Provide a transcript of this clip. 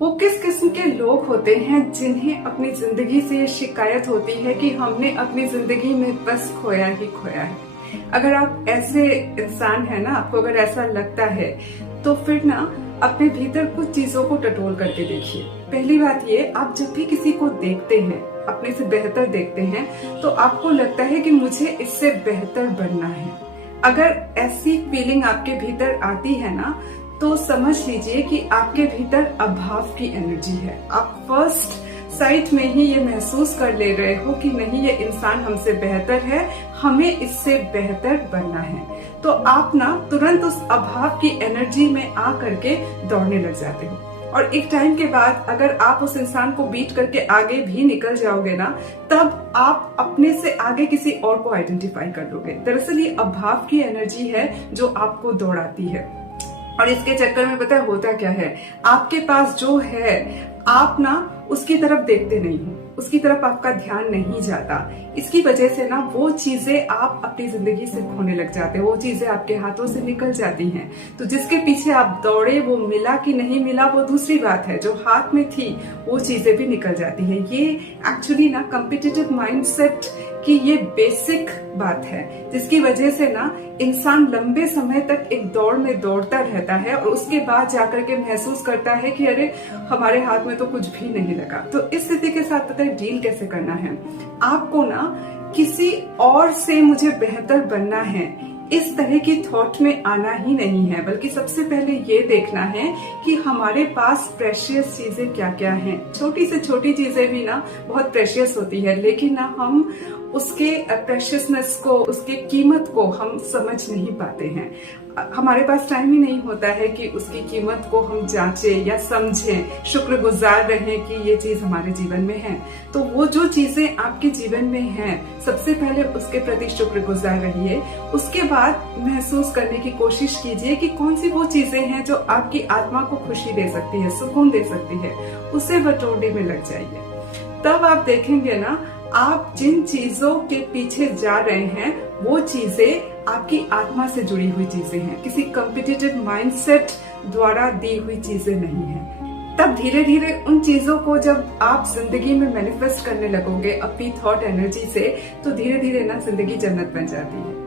वो किस किस्म के लोग होते हैं जिन्हें अपनी जिंदगी से ये शिकायत होती है कि हमने अपनी जिंदगी में बस खोया ही खोया है। अगर आप ऐसे इंसान है ना, आपको अगर ऐसा लगता है तो फिर ना अपने भीतर कुछ चीजों को टटोल करके देखिए। पहली बात ये, आप जब भी किसी को देखते हैं, अपने से बेहतर देखते हैं, तो आपको लगता है कि मुझे इससे बेहतर बनना है। अगर ऐसी फीलिंग आपके भीतर आती है ना, तो समझ लीजिए कि आपके भीतर अभाव की एनर्जी है। आप फर्स्ट साइट में ही ये महसूस कर ले रहे हो कि नहीं, ये इंसान हमसे बेहतर है, हमें इससे बेहतर बनना है। तो आप ना तुरंत उस अभाव की एनर्जी में आ करके दौड़ने लग जाते हो। और एक टाइम के बाद अगर आप उस इंसान को बीट करके आगे भी निकल जाओगे ना, तब आप अपने से आगे किसी और को आइडेंटिफाई कर लोगे। दरअसल ये अभाव की एनर्जी है जो आपको दौड़ाती है। और इसके चक्कर में पता है होता क्या है, आपके पास जो है आप ना उसकी तरफ देखते नहीं हो, उसकी तरफ आपका ध्यान नहीं जाता। इसकी वजह से ना वो चीजें आप अपनी जिंदगी से खोने लग जाते हो, वो चीजें आपके हाथों से निकल जाती हैं। तो जिसके पीछे आप दौड़े वो मिला कि नहीं मिला वो दूसरी बात है, जो हाथ में थी वो चीजें भी निकल जाती है। ये एक्चुअली ना कॉम्पिटिटिव माइंडसेट की ये बेसिक बात है, जिसकी वजह से ना इंसान लंबे समय तक एक दौड़ में दौड़ता रहता है और उसके बाद जाकर के महसूस करता है कि अरे हमारे हाथ में तो कुछ भी नहीं लगा। तो इस स्थिति के साथ पता है डील कैसे करना है। आपको ना किसी और से मुझे बेहतर बनना है, इस तरह की थॉट में आना ही नहीं है, बल्कि सबसे पहले ये देखना है कि हमारे पास प्रेशियस चीजें क्या क्या हैं। छोटी से छोटी चीजें भी ना बहुत प्रेशियस होती है, लेकिन ना हम उसके प्रेशियसनेस को, उसके कीमत को हम समझ नहीं पाते हैं। हमारे पास टाइम ही नहीं होता है कि उसकी कीमत को हम जांचें या समझें, शुक्रगुजार रहें कि ये चीज हमारे जीवन में है। तो वो जो चीजें आपके जीवन में हैं, सबसे पहले उसके प्रति शुक्रगुजार रहिए। उसके बाद महसूस करने की कोशिश कीजिए कि कौन सी वो चीजें हैं जो आपकी आत्मा को खुशी दे सकती है, सुकून दे सकती है, उसे बटोरने में लग जाइए। तब आप देखेंगे ना, आप जिन चीजों के पीछे जा रहे हैं वो चीजें आपकी आत्मा से जुड़ी हुई चीजें हैं, किसी कॉम्पिटिटिव माइंडसेट द्वारा दी हुई चीजें नहीं हैं। तब धीरे धीरे उन चीजों को जब आप जिंदगी में मैनिफेस्ट करने लगोगे अपनी थॉट एनर्जी से, तो धीरे धीरे ना जिंदगी जन्नत बन जाती है।